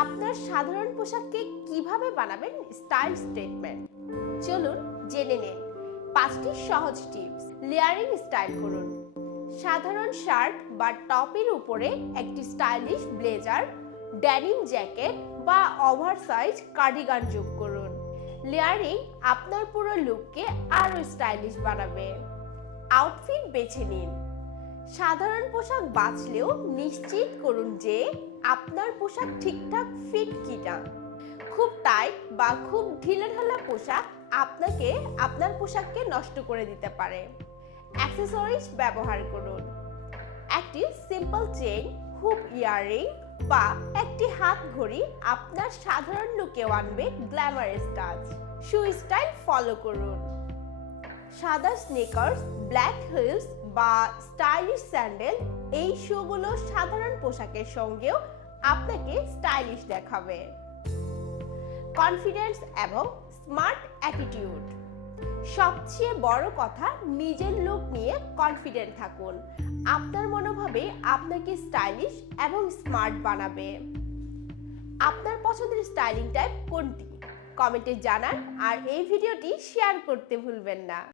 আপনার সাধারণ পোশাককে কীভাবে বানাবেন স্টাইল স্টেটমেন্ট? চলুন জেনে নিন। পাঁচটি সহজ টিপস। লেয়ারিং স্টাইল করুন। সাধারণ শার্ট বা টপের উপরে একটি স্টাইলিশ ব্লেজার ড্যানিম জ্যাকেট বা ওভারসাইজ কার্ডিগান যোগ করুন। লেয়ারিং আপনার পুরো লুককে আরও স্টাইলিশ বানাবে। আউটফিট বেছে নিন। সাধারণ পোশাক বাঁচলেও নিশ্চিত করুন যে আপনার পোশাক ঠিকঠাক ফিট কিনা। খুব টাইট বা খুব ঢিলেঢালা পোশাক আপনাকে আপনার পোশাককে নষ্ট করে দিতে পারে। অ্যাক্সেসরিজ ব্যবহার করুন। একটি সিম্পল চেইন হুপ ইয়াররিং বা একটি হাত ঘড়ি আপনার সাধারণ লুকেও আনবে glamorous touch shoe style follow করুন। সাদা স্নেকার্স ব্ল্যাক হিলস বা স্টাইলিশ স্যান্ডেল এই শুগুলো সাধারণ পোশাকের সঙ্গেও আপনাকে স্টাইলিশ দেখাবে। কনফিডেন্স এবং স্মার্ট অ্যাটিটিউড সবচেয়ে বড় কথা নিজের লুক নিয়ে কনফিডেন্ট থাকুন। আপনার মনোভাবে আপনাকে স্টাইলিশ এবং স্মার্ট বানাবে। আপনার পছন্দের স্টাইলিং টাইপ কোনটি? কমেন্টে জানান আর এই ভিডিওটি শেয়ার করতে ভুলবেন না।